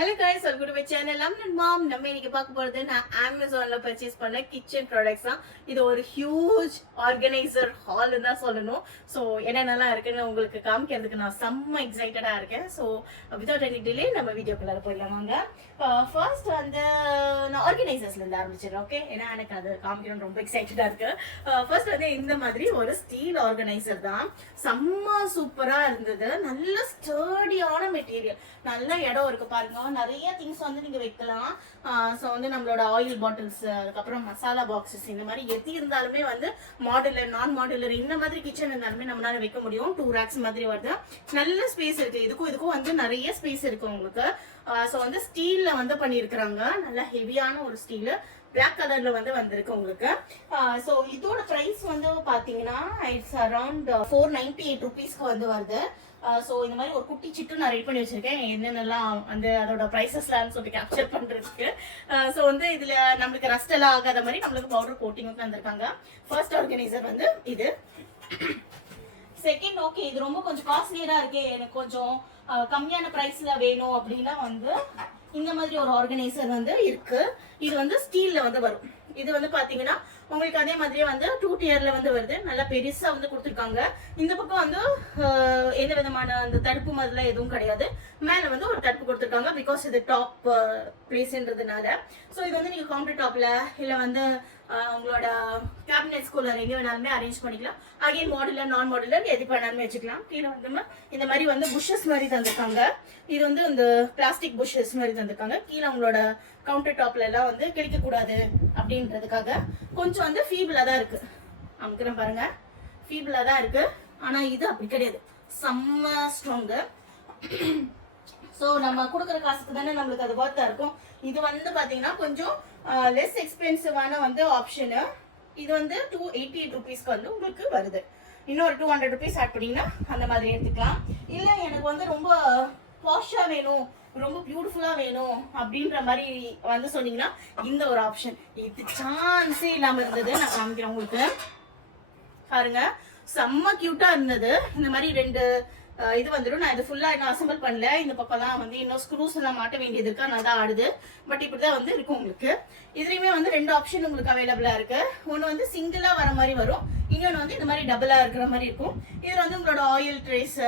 Hello guys, welcome to my channel. I'm your mom. நம்ம இன்னைக்கு பார்க்க போறது நான் Amazonல purchase பண்ண kitchen products தான். இது ஒரு huge organizer haul தான் சொல்லணும். So என்னென்னலாம் இருக்குன்னு உங்களுக்கு காமிக்கிறதுக்கு நான் செம்ம எக்ஸைட்டடா இருக்கேன். So without any delay நம்ம வீடியோக்குள்ள போயிடலாம் வாங்க. First வந்து நான் organizersல இருந்து ஆரம்பிச்சிடுறேன். ஓகே, ஏன்னா எனக்கு அது காமிக்கணும்னு ரொம்ப எக்ஸைட்டடா இருக்கு. ஃபர்ஸ்ட் வந்து இந்த மாதிரி ஒரு ஸ்டீல் ஆர்கனைசர் தான். செம்ம சூப்பரா இருந்தது. நல்ல ஸ்டர்டியான மெட்டீரியல். நல்ல இடம் இருக்கு பாருங்க. நிறைய திங்ஸ் வந்து நீங்க வைக்கலாம். ஸோ வந்து நம்மளோட ஆயில் பாட்டில்ஸ், அதுக்கப்புறம் மசாலா பாக்ஸஸ், இந்த மாதிரி எது இருந்தாலுமே வந்து மாடுலர் நான் மாடுலர் இந்த மாதிரி கிச்சன் இருந்தாலுமே நம்மளால வைக்க முடியும். 2 racks மாதிரி வருது. நல்ல ஸ்பேஸ் இருக்கு. இதுக்கும் வந்து நிறைய ஸ்பேஸ் இருக்கு உங்களுக்கு. ஸோ வந்து ஸ்டீல்ல வந்து பண்ணியிருக்கிறாங்க. நல்ல ஹெவியான ஒரு ஸ்டீல் பிளாக் கலர்ல வந்து வந்திருக்கு உங்களுக்கு. ஸோ இதோட ப்ரைஸ் வந்து பாத்தீங்கன்னா இட்ஸ் அரௌண்ட் 498 ருபீஸ்க்கு வந்து வருது. ஸோ இந்த மாதிரி ஒரு குட்டி சிட்டு நான் ரெடி பண்ணி வச்சிருக்கேன், என்னென்னலாம் வந்து அதோட ப்ரைஸஸ்லாம் சொல்லிட்டு கேப்சர் பண்றதுக்கு. ஸோ வந்து இதுல நம்மளுக்கு ரஸ்ட் எல்லாம் ஆகாத மாதிரி நம்மளுக்கு பவுடர் கோட்டிங் வந்து வந்திருக்காங்க. ஃபர்ஸ்ட் ஆர்கனைசர் வந்து இது. செகண்ட், ஓகே இது ரொம்ப கொஞ்சம் காஸ்ட்லியரா இருக்கே, எனக்கு கொஞ்சம் கம்மியான பிரைஸ்ல வேணும் அப்படின்னா வந்து இந்த மாதிரி ஒரு ஆர்கனைசர் வந்து இருக்கு. இது வந்து ஸ்டீல்ல வந்து வரும். இது வந்து பாத்தீங்கன்னா உங்களுக்கு அதே மாதிரியே வந்து 2 tier-ல வந்து வருது. நல்லா பெருசா வந்து கொடுத்துருக்காங்க. இந்த பக்கம் வந்து எந்த விதமான அந்த தடுப்பு மாதிரிலாம் எதுவும் கிடையாது. மேல வந்து ஒரு தடுப்பு கொடுத்துருக்காங்க, பிகாஸ் இது டாப் பிளேஸ்ன்றதுனால. ஸோ இது வந்து நீங்க கவுண்டர் டாப்ல இல்ல வந்து உங்களோட கேபினெட் கூலர் எங்க வேணாலுமே அரேஞ்ச் பண்ணிக்கலாம். அகைன் மாடுலர் நான் மாடுலர் எது வேணாலுமே வச்சுக்கலாம். கீழே வந்து இந்த மாதிரி வந்து புஷஸ் மாதிரி தந்திருக்காங்க. இது வந்து இந்த பிளாஸ்டிக் புஷஸ் மாதிரி தந்திருக்காங்க. கீழே உங்களோட கவுண்டர் டாப்ல எல்லாம் வந்து கிடைக்க கூடாது அப்படின்றதுக்காக கொஞ்சம் வந்து ஃபீபிளா தான் இருக்கு. அமுக்கிறேன் பாருங்க, ஃபீபிளா தான் இருக்கு. ஆனா இது அப்படி கிடையாது, செம்ம ஸ்ட்ராங்கு. ஸோ நம்ம கொடுக்குற காசுக்கு தானே நம்மளுக்கு அது ஒர்த்தா இருக்கும். இது வந்து பாத்தீங்கன்னா கொஞ்சம் லெஸ் எக்ஸ்பென்சிவான வந்து ஆப்ஷனு. இது வந்து 288 ருபீஸ்க்கு வந்து உங்களுக்கு வருது. இன்னொரு 200 ருபீஸ் ஆட் பண்ணீங்கன்னா அந்த மாதிரி எடுத்துக்கலாம். இல்ல எனக்கு வந்து ரொம்ப பாஷா வேணும், ரொம்ப பியூட்டிஃபுல்லா வேணும் அப்படின்ற மாதிரி வந்து சொன்னீங்கன்னா இந்த ஒரு ஆப்ஷன். இது சான்ஸே இல்லாம இருந்தது. நான் காமிக்கிறேன் உங்களுக்கு பாருங்க, செம்ம கியூட்டா இருந்தது. இந்த மாதிரி 2 இது வந்துடும். நான் இது ஃபுல்லா இன்னும் அசம்பிள் பண்ணல. இந்த பக்கம்லாம் வந்து இன்னும் ஸ்க்ரூஸ் எல்லாம் மாட்ட வேண்டியது இருக்கு, அதனால தான் ஆடுது. பட் இப்படிதான் வந்து இருக்கும் உங்களுக்கு. இதுலயுமே வந்து 2 ஆப்ஷன் உங்களுக்கு அவைலபிளா இருக்கு. ஒன்னு வந்து சிங்கிளா வர மாதிரி வரும், இன்னொன்று வந்து இந்த மாதிரி டபுளா இருக்கிற மாதிரி இருக்கும். இதுல வந்து உங்களோட ஆயில் ட்ரேஸ்,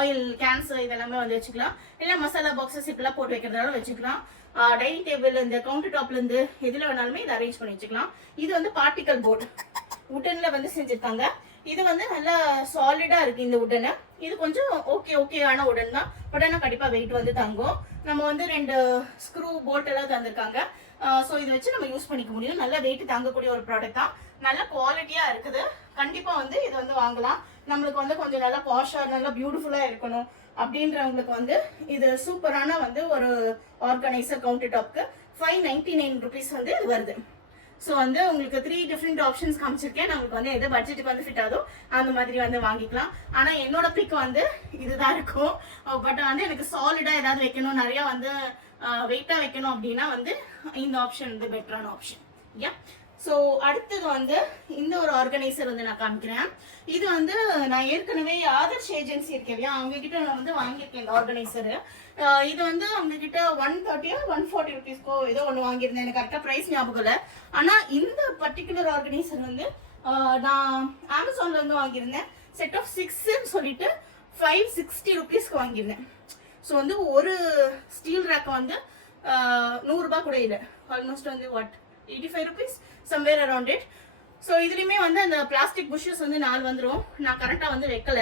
ஆயில் கேன்ஸ் இதெல்லாமே வந்து வச்சுக்கலாம். இல்ல மசாலா பாக்ஸஸ் இப்பெல்லாம் போட்டு வைக்கிறதால வச்சுக்கலாம். டைனிங் டேபிள், இந்த கவுண்டர் டாப்ல இருந்து எதுல வேணாலுமே இதை அரேஞ்ச் பண்ணி வச்சுக்கலாம். இது வந்து பார்ட்டிகல் போர்டு உட்டன்ல வந்து செஞ்சிருக்காங்க. இது வந்து நல்லா சாலிடா இருக்கு இந்த உடனே. இது கொஞ்சம் ஓகேயான உடன் தான், பட் ஆனால் கண்டிப்பா வெயிட் வந்து தாங்கும். நம்ம வந்து 2 ஸ்க்ரூ போல்ட் எல்லாம் தந்திருக்காங்க. ஸோ இதை வச்சு நம்ம யூஸ் பண்ணிக்க முடியும். நல்ல வெயிட் தாங்கக்கூடிய ஒரு ப்ராடக்ட் தான். நல்ல குவாலிட்டியா இருக்குது. கண்டிப்பா வந்து இது வந்து வாங்கலாம். நம்மளுக்கு வந்து கொஞ்சம் நல்லா பாஷா நல்லா பியூட்டிஃபுல்லா இருக்கணும் அப்படின்றவங்களுக்கு வந்து இது சூப்பரான வந்து ஒரு ஆர்கனைசர். கவுண்டர் டாப்க்கு 599 ருபீஸ் வந்து இது வருது. ஸோ வந்து உங்களுக்கு 3 டிஃப்ரெண்ட் ஆப்ஷன்ஸ் காமிச்சிருக்கேன். நம்மளுக்கு வந்து எது பட்ஜெட்டுக்கு வந்து ஃபிட் ஆகுதோ அந்த மாதிரி வந்து வாங்கிக்கலாம். ஆனால் என்னோட பிக் வந்து இதுதான் இருக்கும். பட் வந்து எனக்கு சாலிடா ஏதாவது வைக்கணும், நிறைய வந்து வெயிட்டா வைக்கணும் அப்படின்னா வந்து இந்த ஆப்ஷன் வந்து பெட்டரான ஆப்ஷன். யா, ஸோ அடுத்தது வந்து இந்த ஒரு ஆர்கனைசர் வந்து நான் காமிக்கிறேன். இது வந்து நான் ஏற்கனவே ஆதர்ஷ் ஏஜென்சி இருக்கேன் இல்லையா, அவங்க கிட்ட நான் வந்து வாங்கியிருக்கேன் இந்த ஆர்கனைசர். இது வந்து அவங்க கிட்ட 130 140 ருபீஸ்க்கோ ஏதோ ஒன்று வாங்கியிருந்தேன், எனக்கு கரெக்டாக ப்ரைஸ் ஞாபகம் இல்லை. ஆனால் இந்த பர்டிகுலர் ஆர்கனைசர் வந்து நான் அமேசான்ல இருந்து வாங்கியிருந்தேன். செட் ஆஃப் 6ன்னு சொல்லிட்டு 560 ருபீஸ்க்கு வாங்கியிருந்தேன். ஸோ வந்து ஒரு ஸ்டீல் ரேக் வந்து 100 ரூபாய் கூட இல்லை, ஆல்மோஸ்ட் வந்து 85 rupees somewhere around it. So இதுலேயுமே வந்து அந்த பிளாஸ்டிக் புஷஸ் வந்து 4 வந்துடும். நான் கரெக்டாக வந்து வைக்கல,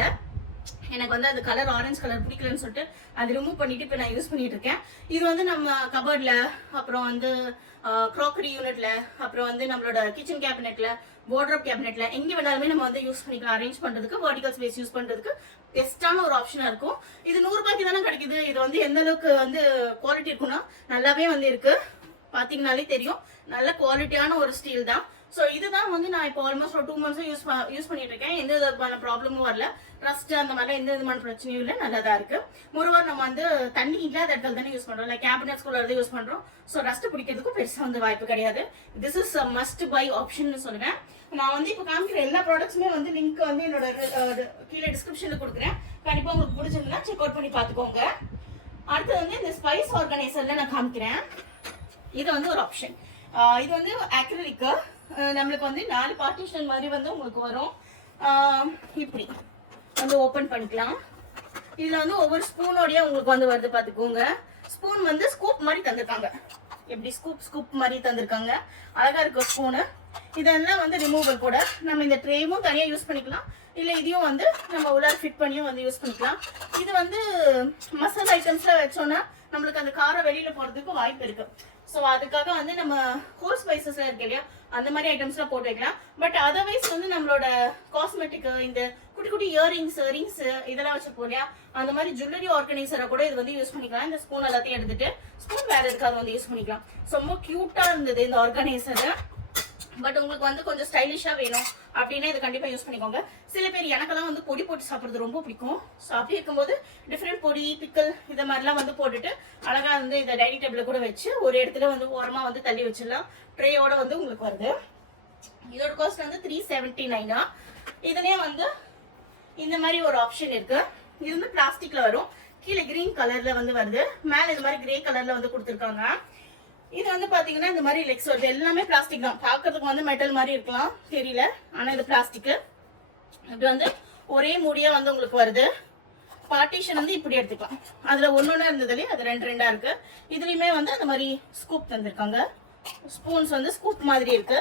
எனக்கு வந்து அந்த கலர் ஆரஞ்சு கலர் பிடிக்கலன்னு சொல்லிட்டு அது ரிமூவ் பண்ணிட்டு இப்போ நான் யூஸ் பண்ணிட்டு இருக்கேன். இது வந்து நம்ம கபர்ட்ல, அப்புறம் வந்து க்ராக்கரி யூனிட்ல, அப்புறம் வந்து நம்மளோட கிச்சன் கேபினெட்ல, வார்ட்ரோப் கேபினெட்ல எங்க வேணாலுமே நம்ம வந்து யூஸ் பண்ணிக்கலாம். அரேஞ்ச் பண்றதுக்கு, வெர்டிகல் ஸ்பேஸ் யூஸ் பண்றதுக்கு பெஸ்டான ஒரு ஆப்ஷனா இருக்கும். இது 100 ரூபாய்க்கு தானே கிடைக்குது. இது வந்து எந்த அளவுக்கு வந்து குவாலிட்டி இருக்குன்னா நல்லாவே வந்து இருக்கு. பாத்தீங்கன்னாலே தெரியும், நல்ல குவாலிட்டியான ஒரு ஸ்டீல் தான். ஸோ இதுதான் வந்து நான் இப்போ ஆல்மோஸ்ட் ஒரு 2 மந்த்ஸும் யூஸ் பண்ணிட்டு இருக்கேன். எந்த விதமான ப்ராப்ளமும் வரல, ரஸ்ட் அந்த மாதிரிலாம் எந்த விதமான பிரச்சனையும் இல்லை, நல்லா தான் இருக்கு. மொரோவர் நம்ம வந்து தண்ணி இல்லாத இடத்துல தானே யூஸ் பண்றோம், இல்லை கேபினெட்ஸ் கூட யூஸ் பண்றோம். ஸோ ரஸ்ட் பிடிக்கிறதுக்கும் பெருசாக வந்து வாய்ப்பு கிடையாது. This is must by option சொல்லுவேன். நான் வந்து இப்போ காமிக்கிற எல்லா ப்ராடக்ட்ஸுமே வந்து லிங்க் வந்து என்னோட கீழே டிஸ்கிரிப்ஷன்ல கொடுக்குறேன். கண்டிப்பா உங்களுக்கு பிடிச்சிருந்தா செக் அவுட் பண்ணி பார்த்துக்கோங்க. அடுத்து வந்து இந்த ஸ்பைஸ் ஆர்கனைசர்ல நான் காமிக்கிறேன். இது வந்து ஒரு ஆப்ஷன். இது வந்து அக்ரிலிக். நம்மளுக்கு வந்து 4 பார்ட்டிஷன் மாதிரி வந்து உங்களுக்கு வரும். இப்படி வந்து ஓப்பன் பண்ணிக்கலாம். இதுல வந்து ஒவ்வொரு ஸ்பூனோடய உங்களுக்கு வந்து வருது பார்த்துக்கோங்க. ஸ்பூன் வந்து ஸ்கூப் மாதிரி தந்திருக்காங்க. எப்படி ஸ்கூப் மாதிரி தந்திருக்காங்க. அழகா இருக்கு ஸ்பூனு. இதெல்லாம் வந்து ரிமூவல் கூட. நம்ம இந்த ட்ரேவும் தனியாக யூஸ் பண்ணிக்கலாம், இல்லை இதையும் வந்து நம்ம உள்ளார ஃபிட் பண்ணியும் வந்து யூஸ் பண்ணிக்கலாம். இது வந்து மசாலா ஐட்டம்ஸ்ல வச்சோன்னா நம்மளுக்கு அந்த காரம் வெளியில போறதுக்கு வாய்ப்பு இருக்கு. ஸோ அதுக்காக வந்து நம்ம ஹோல் ஸ்பைசஸ்ல இருக்கு இல்லையா, அந்த மாதிரி ஐட்டம்ஸ்லாம் போட்டு வைக்கலாம். பட் அதர்வைஸ் வந்து நம்மளோட காஸ்மெட்டிக் இந்த குட்டி குட்டி இயரிங்ஸ் ரிங்ஸ் இதெல்லாம் வச்சிருப்போம் இல்லையா, அந்த மாதிரி ஜுவல்லரி ஆர்கனைசரை கூட இது வந்து யூஸ் பண்ணிக்கலாம். இந்த ஸ்பூன் எல்லாத்தையும் எடுத்துட்டு ஸ்பூன் வேற எதுக்காக வந்து யூஸ் பண்ணிக்கலாம். ஸோ ரொம்ப கியூட்டா இருந்தது இந்த ஆர்கனைசர். பட் உங்களுக்கு வந்து கொஞ்சம் ஸ்டைலிஷா வேணும் அப்படின்னா இது கண்டிப்பா யூஸ் பண்ணிக்கோங்க. சில பேர் எனக்கெல்லாம் வந்து பொடி போட்டு சாப்பிட்றது ரொம்ப பிடிக்கும். ஸோ அப்படி இருக்கும்போது டிஃப்ரெண்ட் பொடி பிக்கல் இதை மாதிரிலாம் வந்து போட்டுட்டு அழகா வந்து இந்த டைனிங் டேபிள் கூட வச்சு ஒரு இடத்துல வந்து ஓரமா வந்து தள்ளி வச்சிடலாம். ட்ரேயோட வந்து உங்களுக்கு வருது. இதோட காஸ்ட் வந்து 379. இதுலயே வந்து இந்த மாதிரி ஒரு ஆப்ஷன் இருக்கு. இது வந்து பிளாஸ்டிக்ல வரும். கீழே கிரீன் கலர்ல வந்து வருது, மேல இந்த மாதிரி கிரே கலர்ல வந்து கொடுத்துருக்காங்க. இது வந்து பாத்தீங்கன்னா இந்த மாதிரி லெக்ஸ் வருது. எல்லாமே பிளாஸ்டிக் தான். பாக்குறதுக்கு வந்து மெட்டல் மாதிரி இருக்கலாம், தெரியல, ஆனா இது பிளாஸ்டிக். இப்படி வந்து ஒரே மூடியா வந்து உங்களுக்கு வருது. பார்ட்டிஷன் வந்து இப்படி எடுத்துக்கலாம். அதுல ஒன்னொன்னா இருந்ததுலயே அது 2 இருக்கு. இதுலயுமே வந்து அந்த மாதிரி ஸ்கூப் தந்திருக்காங்க. ஸ்பூன்ஸ் வந்து ஸ்கூப் மாதிரி இருக்கு.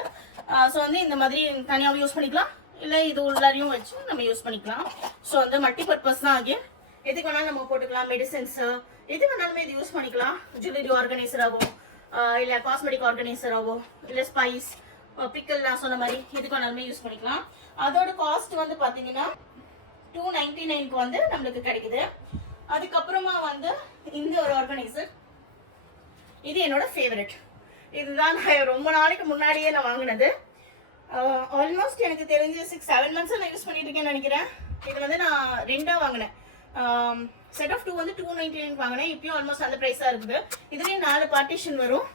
ஸோ வந்து இந்த மாதிரி தனியாகவும் யூஸ் பண்ணிக்கலாம், இல்லை இது உள்ளாரையும் வச்சு நம்ம யூஸ் பண்ணிக்கலாம். ஸோ வந்து மல்டி பர்பஸ் தான் ஆகி எதுக்கு வேணாலும் நம்ம போட்டுக்கலாம். மெடிசன்ஸ் எது வேணாலுமே இது யூஸ் பண்ணிக்கலாம். ஜுவல்லரி ஆர்கனைசர் ஆகும், இல்லை காஸ்மெட்டிக் ஆர்கனைசர் ஆகும், இல்லை ஸ்பைஸ் பிக்கல் நான் சொன்ன மாதிரி எதுக்கு வேணாலுமே யூஸ் பண்ணிக்கலாம். அதோட காஸ்ட் வந்து பார்த்தீங்கன்னா 299 வந்து நம்மளுக்கு கிடைக்குது. அதுக்கப்புறமா வந்து இந்த ஒரு ஆர்கனைசர், இது என்னோட ஃபேவரட். இதுதான் நான் ரொம்ப நாளைக்கு முன்னாடியே நான் வாங்கினது. ஆல்மோஸ்ட் எனக்கு தெரிஞ்சு 6-7 மந்த்ஸ் நான் யூஸ் பண்ணிட்டு இருக்கேன்னு நினைக்கிறேன். இது வந்து நான் 2 வாங்கினேன். செட் ஆஃப் 2 வந்து 299 வாங்கினேன். இப்பயும் ஆல்மோஸ்ட் அந்த ப்ரைஸாக இருக்குது. இதுலேயும் 4 பார்ட்டிஷன் வரும்,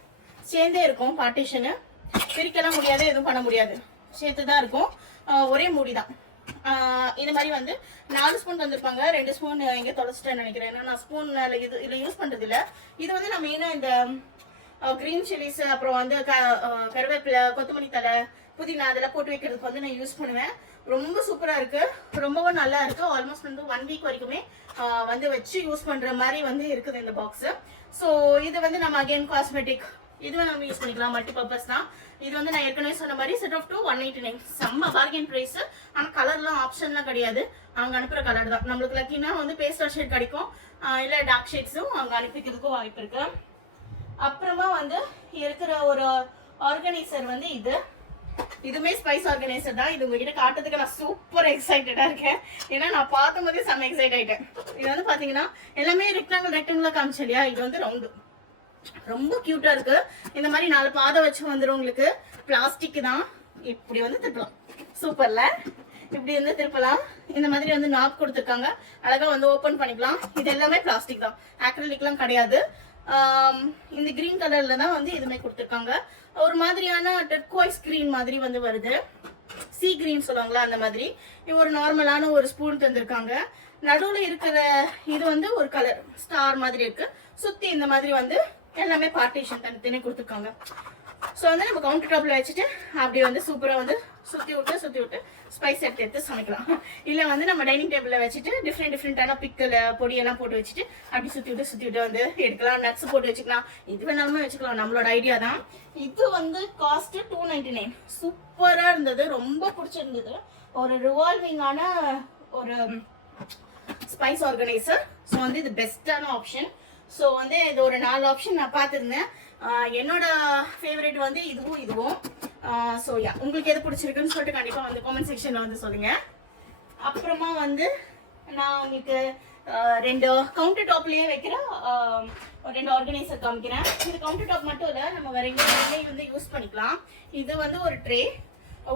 சேர்ந்தே இருக்கும். பார்ட்டிஷனு பிரிக்கலாம் முடியாது, எதுவும் பண்ண முடியாது, சேர்த்து தான் இருக்கும். ஒரே மூடி தான். இது மாதிரி வந்து 4 ஸ்பூன் தந்திருப்பாங்க. 2 ஸ்பூன் எங்கே தொலைச்சிட்டேன்னு நினைக்கிறேன். ஏன்னா நான் ஸ்பூன் இதில் யூஸ் பண்ணுறது இல்லை. இது வந்து நம்ம ஏன்னா இந்த கிரீன் சில்லிஸ், அப்புறம் வந்து கருவேப்பிலை, கொத்தமல்லி தலை, புதினா அதெல்லாம் போட்டு வைக்கிறதுக்கு வந்து நான் யூஸ் பண்ணுவேன். ரொம்ப சூப்பராக இருக்கு, ரொம்பவும் நல்லா இருக்கு. ஆல்மோஸ்ட் வந்து 1 வீக் வரைக்குமே வந்து வச்சு யூஸ் பண்ற மாதிரி வந்து இருக்குது இந்த பாக்ஸ். ஸோ இது வந்து நம்ம அகைன் காஸ்மெட்டிக் இதுவே நம்ம யூஸ் பண்ணிக்கலாம், மல்டி பர்பஸ் தான். இது வந்து நான் ஏற்கனவே சொன்ன மாதிரி செட் ஆஃப் 2 189, செம்ம பார்கெயின் ப்ரைஸ். ஆனால் கலர்லாம் ஆப்ஷன்லாம் கிடையாது, அவங்க அனுப்புகிற கலர் தான். நம்மளுக்கு லக்கினா வந்து பேஸ்டல் ஷேட் கிடைக்கும், இல்லை டார்க் ஷேட்ஸும் அவங்க அனுப்பிக்கிறதுக்கும் வாய்ப்பு இருக்கு. அப்புறமா வந்து இருக்கிற ஒரு ஆர்கனைசர் வந்து இதுவுமே ஸ்பைஸ் ஆர்கனைசர் தான். இது உங்ககிட்ட காட்டுறதுக்கு நான் சூப்பர் எக்ஸைட்டடா இருக்கேன். ஏன்னா நான் பார்க்கும் போதே செம்ம எக்ஸைட் ஆயிட்டேன். இது வந்து பாத்தீங்கன்னா எல்லாமே ரெக்டாங்கிளா காமிச்சு இல்லையா, இது வந்து ரவுண்டு, ரொம்ப கியூட்டா இருக்கு. இந்த மாதிரி 4 பாதை வச்சு வந்துடும் உங்களுக்கு. பிளாஸ்டிக் தான். இப்படி வந்து திருப்பலாம், சூப்பர்ல. இப்படி வந்து திருப்பலாம். இந்த மாதிரி வந்து நாப் கொடுத்துருக்காங்க, அழகா வந்து ஓபன் பண்ணிக்கலாம். இது எல்லாமே பிளாஸ்டிக் தான், அக்ரிலிக்லாம் கிடையாது. இந்த கிரீன் கலர்ல தான் வந்து இதுமே கொடுத்துருக்காங்க. ஒரு மாதிரியான டெர்கோய்ஸ் கிரீன் மாதிரி வந்து வருது, சீ கிரீன் சொல்லுவாங்களா அந்த மாதிரி. இது ஒரு நார்மலான ஒரு ஸ்பூன் தந்திருக்காங்க. நடுவில் இருக்கிற இது வந்து ஒரு கலர் ஸ்டார் மாதிரி இருக்கு. சுத்தி இந்த மாதிரி வந்து எல்லாமே பார்ட்டிஷன் தனித்தனி கொடுத்துருக்காங்க. ஸோ வந்து நம்ம கவுண்டர் டாப்ல வச்சுட்டு அப்படி வந்து சூப்பரா வந்து சுத்தி விட்டு ஸ்பைஸ் எடுத்து சமைக்கலாம். இல்லை வந்து நம்ம டைனிங் டேபிள்ல வச்சுட்டு டிஃப்ரெண்டான பிக்கல் பொடியெல்லாம் போட்டு வச்சுட்டு அப்படி சுத்தி விட்டு வந்து எடுக்கலாம். நட்ஸ் போட்டு வச்சுக்கலாம், இது வேணாலுமே வச்சுக்கலாம், நம்மளோட ஐடியா தான். இது வந்து காஸ்ட் 299. சூப்பரா இருந்தது, ரொம்ப பிடிச்சிருந்தது. ஒரு ரிவால்விங்கான ஒரு ஸ்பைஸ் ஆர்கனைசர். ஸோ வந்து இது பெஸ்டான ஆப்ஷன். ஸோ வந்து இது ஒரு 4 ஆப்ஷன் நான் பார்த்துருந்தேன். என்னோட ஃபேவரட் வந்து இதுவும். ஸோ யா, உங்களுக்கு எது பிடிச்சிருக்குன்னு சொல்லிட்டு கண்டிப்பாக வந்து காமெண்ட் செக்ஷனில் வந்து சொல்லுங்க. அப்புறமா வந்து நான் உங்களுக்கு 2 கவுண்டர் டாப்லேயே வைக்கிற 2 ஆர்கனைசர் காமிக்கிறேன். இது கவுண்டர் டாப் மட்டும் இல்லை, நம்ம வேற எங்கேயுமே வந்து யூஸ் பண்ணிக்கலாம். இது வந்து ஒரு ட்ரே,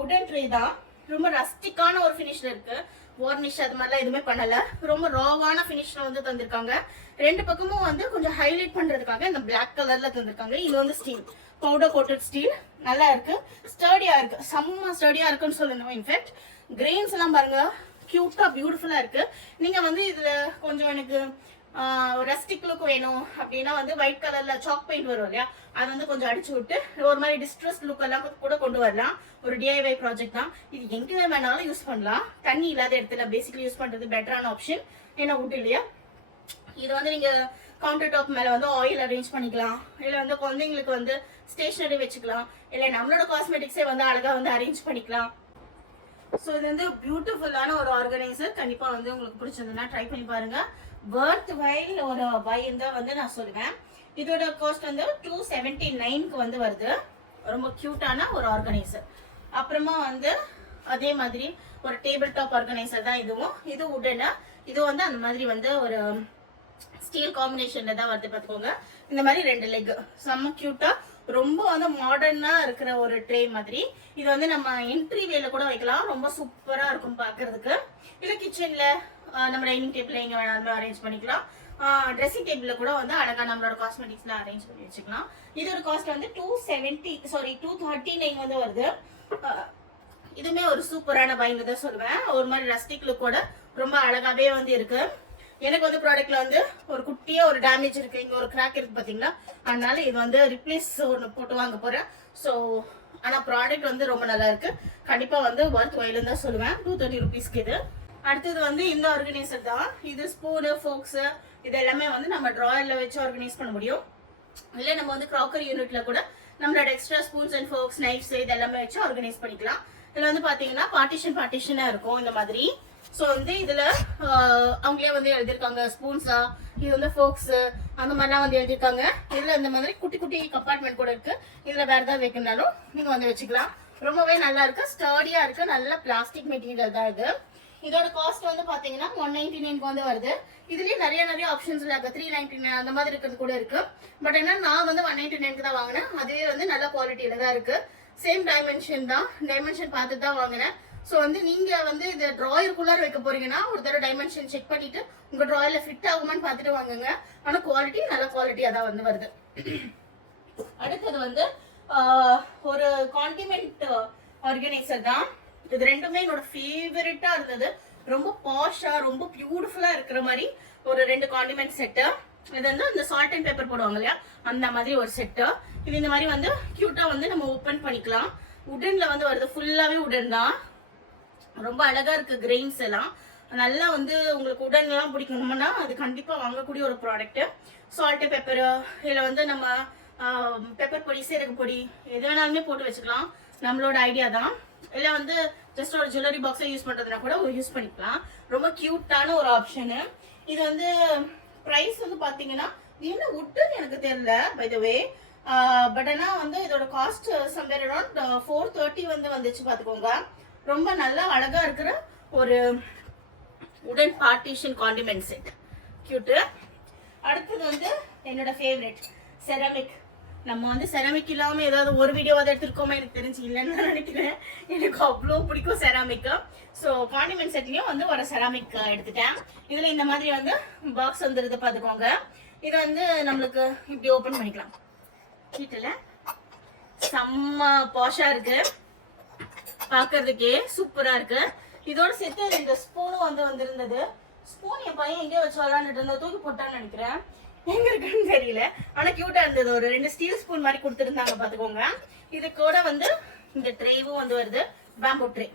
உடன் ட்ரே தான். ரொம்ப ரஸ்டிக்கான ஒரு ஃபினிஷ்ல இருக்கு. வார்னிஷ் அது மாதிரிலாம் எதுவுமே பண்ணல, ரொம்ப ராவான ஃபினிஷ்ல வந்து தந்திருக்காங்க. 2 பக்கமும் வந்து கொஞ்சம் ஹைலைட் பண்றதுக்காக இந்த பிளாக் கலர்ல தந்திருக்காங்க. இது வந்து ஸ்டீல், பவுடர் கோட்டட் ஸ்டீல், நல்லா இருக்கு, ஸ்டர்டியா இருக்கு, செம்ம ஸ்டர்டியா இருக்குன்னு சொல்லணும். இன்ஃபேக்ட் கிரெயின்ஸ் எல்லாம் பாருங்க, கியூட்டா பியூட்டிஃபுல்லா இருக்கு. நீங்க வந்து இதுல கொஞ்சம் எனக்கு ரஸ்டிக் லுக் வேணும் அப்படின்னா வந்து ஒயிட் கலர்ல சாக் பெயிண்ட் வரும் இல்லையா, அது வந்து கொஞ்சம் அடிச்சு விட்டு ஒரு மாதிரி டிஸ்ட்ரெஸ் லுக் எல்லாம் கூட கொண்டு வரலாம். ஒரு டிஐஒய் ப்ராஜெக்ட் தான் இது, எங்க வேணாலும் யூஸ் பண்ணலாம். தண்ணி இல்லாத இடத்துல பேசிக்கலி யூஸ் பண்றது பெட்டரான ஆப்ஷன், ஏன்னா வுட் இல்லையா. இது வந்து நீங்க கவுண்டர் டாப் மேல வந்து ஆயில் அரேஞ்ச் பண்ணிக்கலாம், இல்ல வந்து குழந்தைங்களுக்கு வந்து ஸ்டேஷனரி வச்சுக்கலாம், இல்ல நம்மளோட காஸ்மெட்டிக்ஸே வந்து அழகா வந்து அரேஞ்ச் பண்ணிக்கலாம். ஸோ இது வந்து பியூட்டிஃபுல்லான ஒரு ஆர்கனைசர். கண்டிப்பா வந்து உங்களுக்கு பிடிச்சதுன்னா ட்ரை பண்ணி பாருங்க. வர்த் வைல் ஒரு பையன் தான் வந்து நான் சொல்லுவேன். இதோட காஸ்ட் வந்து 279க்கு வந்து வருது. ரொம்ப கியூட்டான ஒரு ஆர்கனைசர். அப்புறமா வந்து அதே மாதிரி ஒரு டேபிள் டாப் ஆர்கனைசர் தான் இதுவும். இது உடனே இது வந்து அந்த மாதிரி வந்து ஒரு ஸ்டீல் காம்பினேஷன்ல தான் வருது பார்த்துக்கோங்க. இந்த மாதிரி 2 லெக் செம்ம கியூட்டா ரொம்ப வந்து மாடர்னா இருக்கிற ஒரு ட்ரே மாதிரி. இது வந்து நம்ம என்ட்ரி வேல கூட வைக்கலாம், ரொம்ப சூப்பரா இருக்கும் பாக்குறதுக்கு. இல்ல கிச்சன்ல நம்ம டைனிங் டேபிள்ல எங்க வேணாலுமே அரேஞ்ச் பண்ணிக்கலாம். ட்ரெஸ்ஸிங் டேபிள்ல கூட வந்து அழகா நம்மளோட காஸ்மெட்டிக்ஸ்ல அரேஞ்ச் பண்ணி வச்சுக்கலாம். இதோட காஸ்ட் வந்து 239 வந்து வருது. இதுமே ஒரு சூப்பரான பைங்க தான் சொல்லுவேன். ஒரு மாதிரி ரஸ்டிக் லுக்கோட ரொம்ப அழகாவே வந்து இருக்கு. எனக்கு வந்து ப்ராடக்ட்ல வந்து ஒரு குட்டியா ஒரு டேமேஜ் இருக்கு, இங்க ஒரு கிராக் இருக்கு பாத்தீங்களா, அதனால இது வந்து ரிப்ளேஸ் ஒன்று போட்டு வாங்க போறேன். ஸோ ஆனா ப்ராடக்ட் வந்து ரொம்ப நல்லா இருக்கு. கண்டிப்பா வந்து வர்த் வைல்னு தான் சொல்லுவேன். 230 ருபீஸ்க்கு இது. அடுத்தது வந்து இந்த ஆர்கனைசர் தான். இது ஸ்பூனு ஃபோக்ஸ் இது எல்லாமே வந்து நம்ம ட்ராயர்ல வச்சு ஆர்கனைஸ் பண்ண முடியும். இல்ல நம்ம வந்து கிராக்கரி யூனிட்ல கூட நம்மளோட extra spoons and forks knives இது எல்லாமே வச்சு ஆர்கனைஸ் பண்ணிக்கலாம். இதுல வந்து பாத்தீங்கன்னா பார்ட்டிஷனா இருக்கும் இந்த மாதிரி. ஸோ வந்து இதுல அவங்களே வந்து எழுதியிருக்காங்க ஸ்பூன்ஸா, இது வந்து ஃபோக்ஸ் அந்த மாதிரிலாம் வந்து எழுதியிருக்காங்க. இதுல இந்த மாதிரி குட்டி குட்டி கம்பார்ட்மெண்ட் கூட இருக்கு. இதுல வேற ஏதாவது வைக்கணும்னாலும் நீங்க வந்து வச்சுக்கலாம். ரொம்பவே நல்லா இருக்கு, ஸ்டர்டியா இருக்கு, நல்ல பிளாஸ்டிக் மெட்டீரியல் தான் இது. இதோட காஸ்ட் வந்து பாத்தீங்கன்னா 199க்கு வந்து வருது. இதுலயே நிறைய ஆப்ஷன்ஸ் இருக்கு, 399 அந்த மாதிரி இருக்கிறது கூட இருக்கு. பட் என்ன நான் வந்து 199க்கு தான் வாங்கினேன். அதுவே வந்து நல்ல குவாலிட்டியில தான் இருக்கு. சேம் டைமென்ஷன் தான், டைமென்ஷன் பார்த்துட்டு தான் வாங்கினேன். ஸோ வந்து நீங்க வந்து இது ட்ராயருக்குள்ளார வைக்க போறீங்கன்னா ஒரு தடவை டைமென்ஷன் செக் பண்ணிட்டு உங்க ட்ராயர்ல ஃபிட் ஆகுமான்னு பார்த்துட்டு வாங்குங்க. ஆனா குவாலிட்டி நல்ல குவாலிட்டியா தான் வந்து வருது. அடுத்தது வந்து ஒரு காண்டிமெண்ட் ஆர்கனைசர் தான். இது ரெண்டுமே என்னோட ஃபேவரட்டா இருந்தது. ரொம்ப பாஷா ரொம்ப பியூட்டிஃபுல்லா இருக்கிற மாதிரி ஒரு 2 காண்டிமெண்ட் செட்டு. இது வந்து அந்த சால்ட் அண்ட் பெப்பர் போடுவாங்க இல்லையா, அந்த மாதிரி ஒரு செட்டு. இது இந்த மாதிரி வந்து கியூட்டா வந்து நம்ம ஓப்பன் பண்ணிக்கலாம். உடன்ல வந்து வருது, ஃபுல்லாவே உடன் தான். ரொம்ப அழகா இருக்கு கிரெயின்ஸ் எல்லாம். நல்லா வந்து உங்களுக்கு உடன் எல்லாம் பிடிக்கணும்னா அது கண்டிப்பா வாங்கக்கூடிய ஒரு ப்ராடக்ட். சால்ட் பெப்பர் இல்ல வந்து நம்ம பெப்பர் பொடி சீரக பொடி எது வேணாலுமே போட்டு வச்சுக்கலாம், நம்மளோட ஐடியா தான். இல்ல வந்து ஜஸ்ட் ஒரு ஜுவல்லரி பாக்ஸை யூஸ் பண்றதுனா கூட யூஸ் பண்ணிக்கலாம். ரொம்ப கியூட்டான ஒரு ஆப்ஷனு. இது வந்து பிரைஸ் வந்து பாத்தீங்கன்னா என்ன உட்டுன்னு எனக்கு தெரியல பை த வே. பட் ஆனா வந்து இதோட காஸ்ட் சம்வேர் அரௌண்ட் 430 வந்து வந்துச்சு பாத்துக்கோங்க. ரொம்ப நல்லா அழகா இருக்கிற ஒரு உடன் பார்ட்டிஷன் காண்டிமெண்ட் செட், கியூட்டு. அடுத்தது வந்து என்னோட ஃபேவரட் செராமிக். நம்ம வந்து செராமிக் இல்லாம ஏதாவது ஒரு வீடியோவாவது எடுத்துருக்கோமா எனக்கு தெரிஞ்சு இல்லைன்னு தான் நினைக்கிறேன். எனக்கு அவ்வளோ பிடிக்கும் செராமிக். ஸோ காண்டிமெண்ட் செட்லயும் வந்து ஒரு செராமிக் எடுத்துட்டேன். இதுல இந்த மாதிரி வந்து பாக்ஸ் வந்துருது பாத்துக்கோங்க. இது வந்து நம்மளுக்கு இப்படி ஓபன் பண்ணிக்கலாம். கீட்டல செம்ம பாஷா இருக்கு, பாக்குறதுக்கே சூப்பரா இருக்கு. இதோட சேர்த்து இந்த ஸ்பூனும் வந்து வந்திருந்தது. ஸ்பூன் என் பையன் எங்கேயோ வச்சு விளாண்டுட்டு இருந்தா, தூக்கி போட்டான்னு நினைக்கிறேன், எங்க இருக்குன்னு தெரியல. ஆனா கியூட்டா இருந்தது. ஒரு 2 ஸ்டீல் ஸ்பூன் மாதிரி கொடுத்துருந்தாங்க பாத்துக்கோங்க. இது கூட வந்து இந்த ட்ரேவும் வந்து வருது, பேம்பு ட்ரே.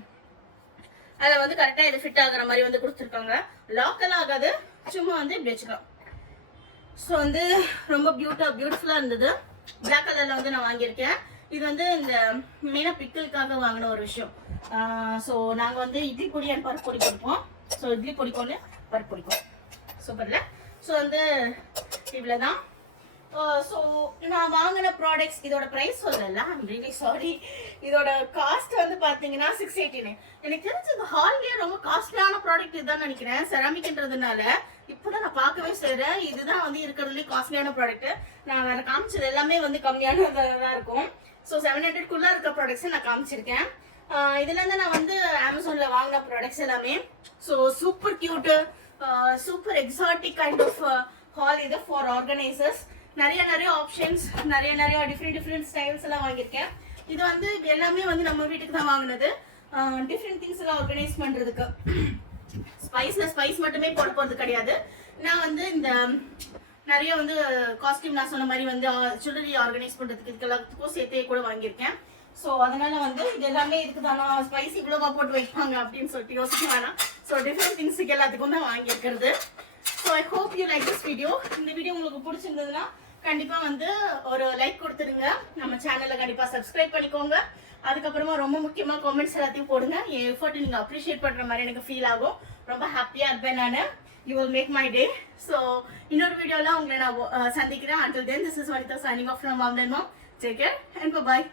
அதுல வந்து கரெக்டா இது ஃபிட் ஆகுற மாதிரி வந்து கொடுத்துருக்காங்க. லாக்கெல்லாம் ஆகாது, சும்மா வந்து இப்படி வச்சுக்கலாம். ஸோ வந்து ரொம்ப பியூட்டிஃபுல்லா இருந்தது. பிளாக் கலர்ல வந்து நான் வாங்கியிருக்கேன். இது வந்து இந்த மெயினா பிக்கிளுக்காக வாங்கின ஒரு விஷயம். ஸோ நாங்கள் வந்து இட்லி பொடி அண்ட் பருப்பு பொடி கொடுப்போம். ஸோ இட்லி பொடிக்கொண்டு பருப்பு பொடிக்கும் சூப்பர்ல. ஸோ வந்து இவ்வளோதான். ஸோ நான் வாங்கின ப்ராடக்ட்ஸ் இதோட ப்ரைஸ் சொல்லல, ஐம் ரியலி சாரி. இதோட காஸ்ட் வந்து பார்த்தீங்கன்னா 689. எனக்கு தெரிஞ்ச இந்த ஹால்லேயே ரொம்ப காஸ்ட்லியான ப்ராடக்ட் இதுதான் நினைக்கிறேன், செராமிக்ன்றதுனால. இப்போதான் நான் பார்க்கவே செய்கிறேன். இதுதான் வந்து இருக்கிறதுலே காஸ்ட்லியான ப்ராடக்ட். நான் வேற காமிச்சது எல்லாமே வந்து கம்மியானதாக இருக்கும். ஸோ 700க்குள்ள இருக்க ப்ராடக்ட்ஸை நான் காமிச்சிருக்கேன். இதுல இருந்து நான் வந்து அமேசான்ல வாங்கின ப்ராடக்ட்ஸ் எல்லாமே. So super cute, super exotic kind of haul இது ஃபார் ஆர்கனைசர்ஸ். நிறைய ஆப்ஷன்ஸ், நிறைய டிஃப்ரெண்ட் ஸ்டைல்ஸ் எல்லாம் வாங்கியிருக்கேன். இது வந்து எல்லாமே வந்து நம்ம வீட்டுக்கு தான் வாங்கினது. டிஃப்ரெண்ட் திங்ஸ் எல்லாம் ஆர்கனைஸ் பண்றதுக்கு. ஸ்பைஸ் மட்டுமே போட போறது கிடையாது. நான் வந்து இந்த நிறைய வந்து காஸ்டியூம் நான் சொன்ன மாதிரி வந்து ஜுவல்லரி ஆர்கனைஸ் பண்றதுக்கு இதுக்கெல்லாத்துக்கும் சேர்த்தே கூட வாங்கியிருக்கேன். ஸோ அதனால வந்து இது எல்லாமே இதுக்கு தானா ஸ்பைஸ் இவ்வளோவா போட்டு வைப்பாங்க அப்படின்னு சொல்லிட்டு யோசிக்க வேணாம். ஸோ டிஃப்ரெண்ட் திங்ஸுக்கு எல்லாத்துக்கும் தான் வாங்கியிருக்கிறது. So I hope you like this video. இந்த வீடியோ உங்களுக்கு பிடிச்சிருந்ததுன்னா கண்டிப்பா வந்து ஒரு லைக் கொடுத்துருங்க. நம்ம சேனலை கண்டிப்பா சப்ஸ்கிரைப் பண்ணிக்கோங்க. அதுக்கப்புறமா ரொம்ப முக்கியமா காமெண்ட்ஸ் எல்லாத்தையும் போடுங்க. என் எஃபர்ட் நீங்க அப்ரிஷியேட் பண்ற மாதிரி எனக்கு ஃபீல் ஆகும். ரொம்ப ஹாப்பியா இருப்பேன் நான். You will make my day. So இன்னொரு வீடியோல உங்களை நான் சந்திக்கிறேன். Until then, this is Vanitha signing off from Mom and Mom. Take care and bye bye.